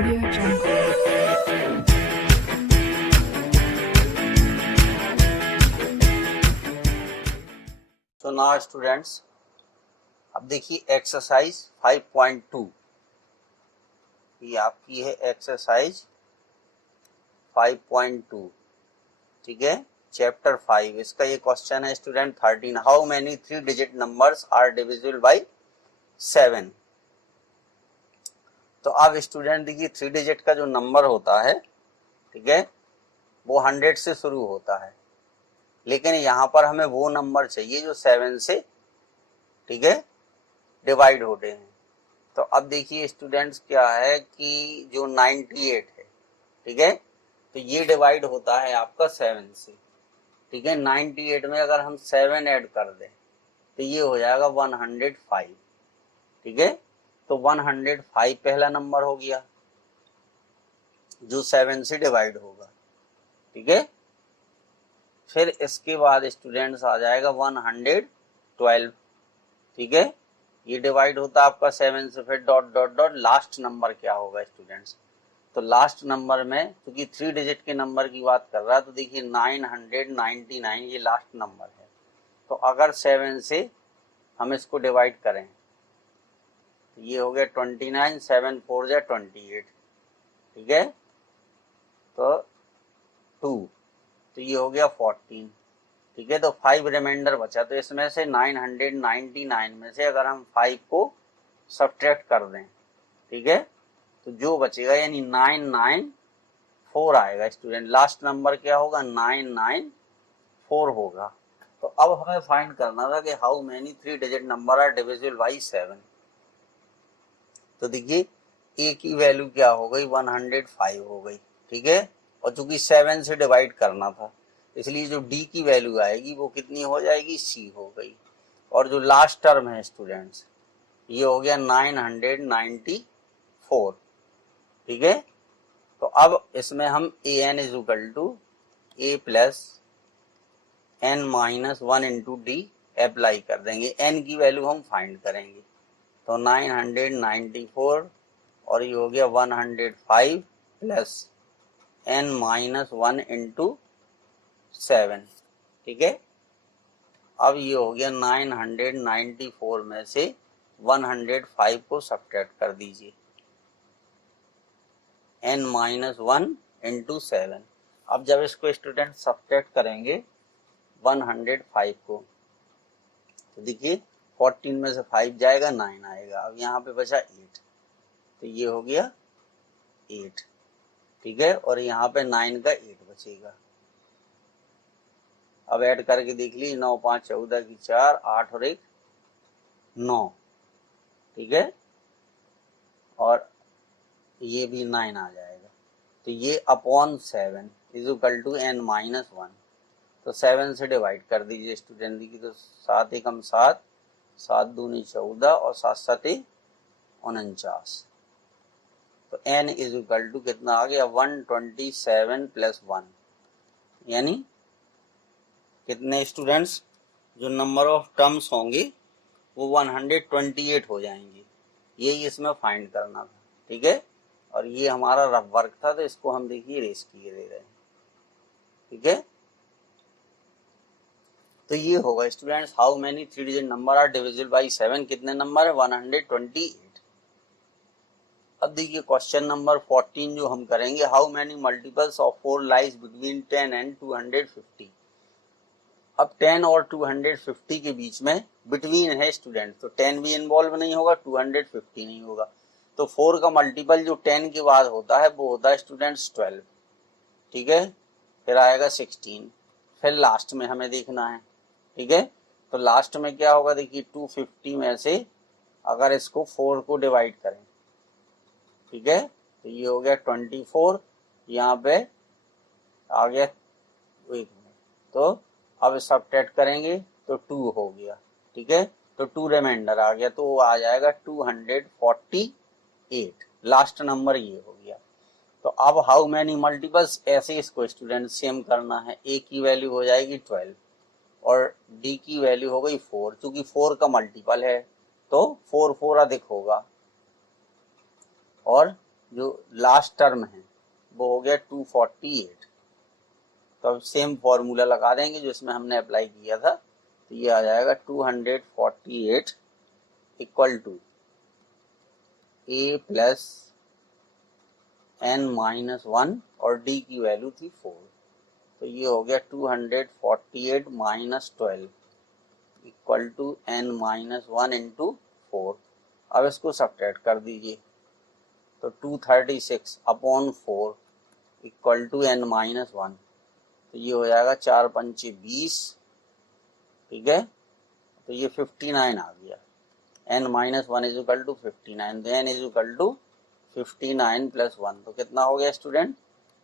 Audio Jungle. तो now students, अब देखिए एक्सरसाइज 5.2, ये आपकी है एक्सरसाइज 5.2, ठीक है, चैप्टर 5। इसका ये क्वेश्चन है student 13, how many 3 digit numbers are divisible by 7। तो अब स्टूडेंट देखिए 3 डिजिट का जो नंबर होता है, ठीक है, वो 100 से शुरू होता है, लेकिन यहाँ पर हमें वो नंबर चाहिए जो 7 से, ठीक है, डिवाइड होते हैं। तो अब देखिए स्टूडेंट्स क्या है कि जो 98 है, ठीक है, तो ये डिवाइड होता है आपका 7 से, ठीक है। 98 में अगर हम 7 ऐड कर दें तो ये हो जाएगा 105, ठीक है। तो 105 पहला नंबर हो गया जो 7 से डिवाइड होगा, ठीक है। फिर इसके बाद स्टूडेंट्स आ जाएगा 112, ठीक है, ये डिवाइड होता है आपका 7 से, फिर dot dot dot, last number क्या होगा स्टूडेंट्स। तो लास्ट नंबर में क्योंकि 3 डिजिट के नंबर की बात कर रहा है, तो देखिए 999 ये लास्ट नंबर है। तो अगर 7 से हम इसको डिवाइड करें तो ये हो गया 29, 7 4 जा 28, ठीक है, तो 2, तो ये हो गया 14, ठीक है। तो 5 रिमाइंडर बचा, तो इसमें से 999 में से अगर हम 5 को सब्ट्रैक्ट कर दें, ठीक है, तो जो बचेगा यानी 994 आएगा स्टूडेंट। लास्ट नंबर क्या होगा, 994 होगा। तो अब हमें फाइंड करना था कि how many 3 digit number are divisible by 7। तो देखिए ए की वैल्यू क्या हो गई, 105 हो गई, ठीक है, और चूंकि 7 से डिवाइड करना था इसलिए जो डी की वैल्यू आएगी वो कितनी हो जाएगी, सी हो गई। और जो लास्ट टर्म है स्टूडेंट्स ये हो गया 994, ठीक है। तो अब इसमें हम a n is equal to a plus n minus 1 into d apply कर देंगे, एन की वैल्यू हम फाइंड करेंगे। तो 994 और ये हो गया 105 प्लस एन माइनस 1 इंटू 7, ठीक है। अब ये हो गया 994 में से 105 को सब्ट्रैक्ट कर दीजिए, n माइनस 1 इंटू 7। अब जब इसको स्टूडेंट सब्ट्रैक्ट करेंगे 105 को, तो देखिए 14 में से 5 जाएगा 9 आएगा। अब यहाँ पे बचा 8, तो ये हो गया 8, ठीक है, और यहाँ पे 9 का 8 बचेगा। अब ऐड करके देख लीजिए, 9 5 14 की 4, 8 और 1 9, ठीक है, और ये भी 9 आ जाएगा। तो ये upon 7 is equal to n minus 1। तो 7 से डिवाइड कर दीजिए स्टूडेंट की, तो 7 एकम 7, 7 दूनी 14 और 7 7 49। तो n इज इक्वल टू कितना आ गया, 127 प्लस 1, यानी कितने स्टूडेंट्स, जो नंबर ऑफ टर्म्स होंगे वो 128 हो जाएंगे। यही इसमें फाइंड करना था, ठीक है। और ये हमारा रफ वर्क था, तो इसको हम देखिए इरेज किए दे रहे हैं, ठीक है। तो ये होगा students, how many 3 digit number are divisible by 7। कितने नंबर है, 128। अब देखिए क्वेश्चन नंबर 14 जो हम करेंगे, how many multiples of 4 lies between 10 and 250। अब 10 और 250 के बीच में बिटवीन है स्टूडेंट, तो 10 भी इन्वॉल्व नहीं होगा, 250 नहीं होगा। तो 4 का मल्टीपल जो 10 के बाद होता है वो होता है स्टूडेंट्स 12, ठीक है, फिर आएगा 16, फिर लास्ट में हमें देखना है, ठीक है। तो लास्ट में क्या होगा, देखिए 250 में से अगर इसको 4 को डिवाइड करें, ठीक है, तो ये हो गया 24, यहाँ पे आ गया 1, तो अब सब्ट्रैक्ट करेंगे तो 2 हो गया, ठीक है, तो 2 रिमाइंडर आ गया, तो वो आ जाएगा 248, लास्ट नंबर ये हो गया। तो अब हाउ मेनी मल्टीपल्स, ऐसे इसको स्टूडेंट सेम करना है। ए की वैल्यू हो जाएगी 12 और डी की वैल्यू हो गई 4, क्योंकि 4 का मल्टीपल है तो 4 4 अधिक होगा, और जो लास्ट टर्म है वो हो गया 248। तो अब सेम फॉर्मूला लगा देंगे जो इसमें हमने अप्लाई किया था, तो ये आ जाएगा 248 equal to a plus n minus 1 और d की वैल्यू थी 4, तो ये हो गया 248 minus 12 equal to n minus 1 into 4। अब इसको सब्ट्रैक्ट कर दीजिए, तो 236 upon 4 equal to n minus 1, तो ये हो जाएगा 4 पंचे 20, ठीक है, तो ये 59 आ गया। n minus 1 is equal to 59, तो n is equal to 59 plus 1, तो कितना हो गया स्टूडेंट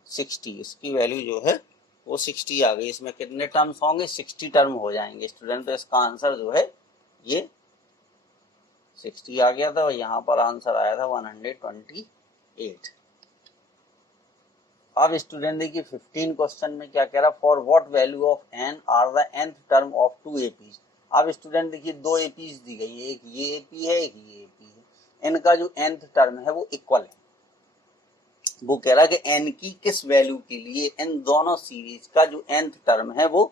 60। इसकी वैल्यू जो है वो 60 आ गई। इसमें कितने टर्म्स होंगे, 60 टर्म हो जाएंगे स्टूडेंट। तो इसका आंसर जो है ये 60 आ गया था और यहाँ पर आंसर आया था 128। अब स्टूडेंट देखिए 15 क्वेश्चन में क्या कह रहा, for what value of n are the nth term of 2 APs. अब स्टूडेंट देखिए 2 एपीज दी गई है, एक ये एपी है एक ये एपी है, इनका जो nth टर्म है वो इक्वल है। वो कह रहा है कि n की किस वैल्यू के लिए इन दोनों सीरीज का जो nth टर्म है वो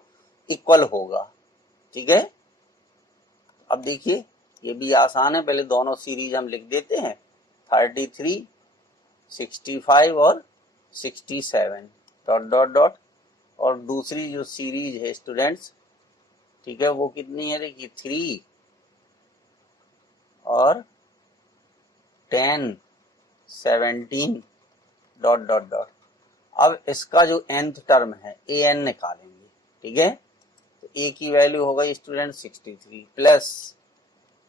इक्वल होगा, ठीक है। अब देखिए ये भी आसान है, पहले दोनों सीरीज हम लिख देते हैं, 33, 65 और 67 डॉट डॉट डॉट, और दूसरी जो सीरीज है स्टूडेंट्स, ठीक है, वो कितनी है देखिए 3 और 10, 17 डॉट डॉट डॉट। अब इसका जो nth टर्म है an निकालेंगे, ठीक है, तो a की वैल्यू होगा स्टूडेंट 63 प्लस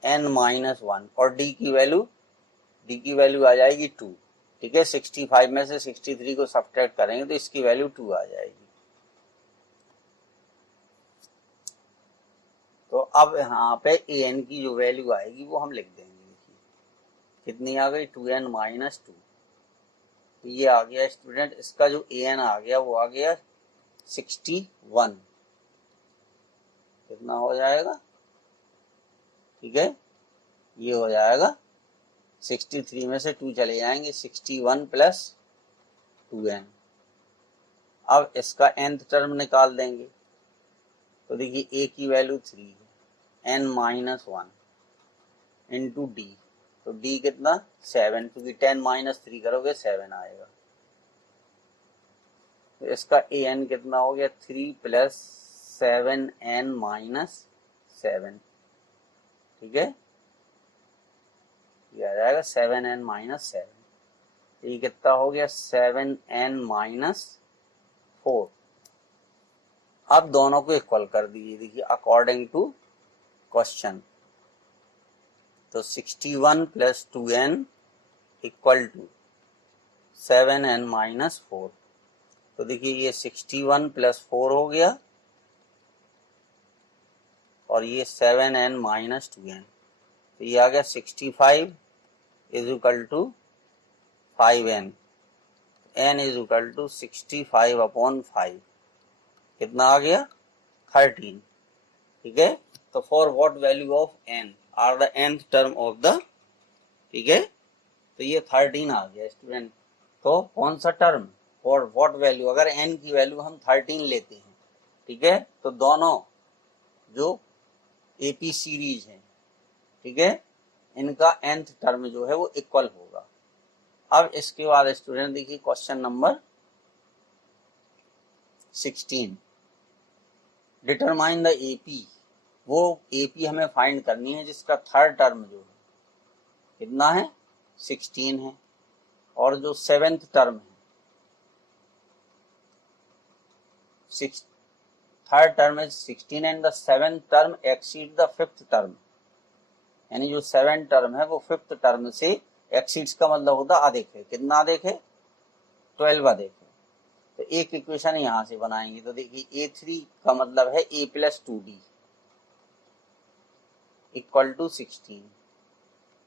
n माइनस 1 और d की वैल्यू आ जाएगी 2, ठीक है। 65 में से 63 को सब्ट्रैक्ट करेंगे तो इसकी वैल्यू 2 आ जाएगी। तो अब यहाँ पे an की जो वैल्यू आएगी वो हम लिख देंगे, देखिए कितनी आ गई 2n माइनस 2, तो ये आ गया स्टूडेंट, इसका जो an आ गया वो आ गया 61, कितना हो जाएगा, ठीक है, ये हो जाएगा 63 में से 2 चले जाएंगे, 61 प्लस 2n। अब इसका nth टर्म निकाल देंगे, तो देखिए a की वैल्यू 3 है, n माइनस 1 इंटू d, तो d कितना 7, क्योंकि 10 माइनस 3 करोगे 7 आएगा। तो इसका an कितना हो गया 3 प्लस 7n माइनस 7, ठीक है, ये आ जाएगा 7n माइनस 7, ये कितना हो गया 7n माइनस 4। अब दोनों को इक्वल कर दीजिए, देखिए अकॉर्डिंग टू क्वेश्चन, तो 61 plus 2n equal to 7n minus 4, तो देखिए ये 61 प्लस 4 हो गया और ये 7n माइनस 2n, तो ये आ गया 65 is equal to 5n, n is equal to 65 upon 5, कितना आ गया 13, ठीक है। तो for what value of n are the nth term of the, ठीक है, तो ये 13 आ गया स्टूडेंट। तो कौन सा टर्म, फॉर व्हाट वैल्यू, अगर n की वैल्यू हम 13 लेते हैं, ठीक है, तो दोनों जो एपी सीरीज है, ठीक है, इनका nth टर्म जो है वो इक्वल होगा। अब इसके बाद स्टूडेंट देखिए question number 16, determine the AP. वो एपी हमें फाइंड करनी है जिसका थर्ड टर्म जो है कितना है 16 है, और जो 7th टर्म है, थर्ड टर्म है 16 and the 7th term exceed the 5th term, यानी जो 7th टर्म है वो 5th टर्म से एक्सीड्स का मतलब होता अधिक है, कितना अधिक है 12 अधिक है। तो एक इक्वेशन यहाँ से बनाएंगे, तो देखिए a3 का मतलब है a plus 2d equal to 16,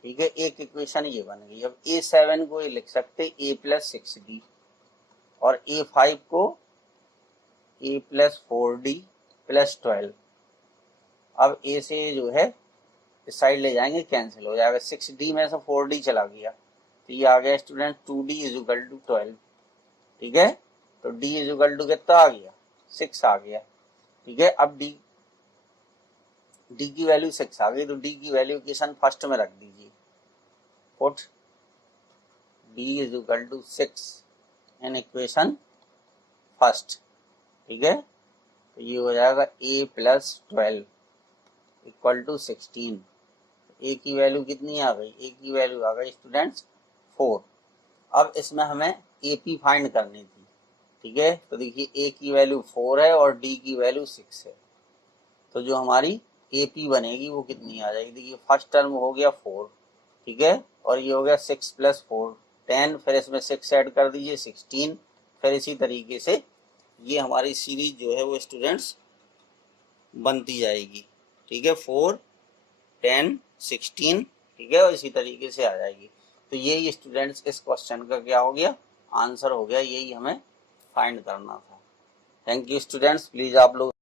ठीक है, एक इक्वेशन ये बन गई। अब a7 को ये लिख सकते a प्लस 6d और a5 को a प्लस 4d प्लस 12। अब a से जो है इस साइड ले जाएंगे कैंसिल हो जाएगा, 6d में से 4d चला गया, तो ये आ गया student 2d is equal to 12। ठीक है, तो d इज इक्वल टू कितना आ गया, 6 आ गया। ठीक है, अब d की वैल्यू 6 आ गई, तो d की वैल्यू इक्वेशन फर्स्ट में रख दीजिए। Put d is equal to 6 in equation first. ठीक है, तो ये हो जाएगा a plus 12 equal to 16। a की वैल्यू कितनी आ गई, a की वैल्यू आ गई स्टूडेंट्स 4। अब इसमें हमें AP फाइंड करनी थी। ठीक है, तो देखिए a की वैल्यू 4 है और d की वैल्यू 6 है, तो जो हमारी AP बनेगी वो कितनी आ जाएगी। देखिए फर्स्ट टर्म हो गया 4, ठीक है, और ये हो गया 6 प्लस 4 10, फिर इसमें 6 ऐड कर दीजिए 16, फिर इसी तरीके से ये हमारी सीरीज जो है वो स्टूडेंट्स बनती जाएगी। ठीक है, 4 10 16, ठीक है, और इसी तरीके से आ जाएगी। तो यही स्टूडेंट्स इस क्वेश्चन का क्या हो गया, आंसर हो गया, यही हमें फाइंड करना था। थैंक यू स्टूडेंट्स, प्लीज आप लोग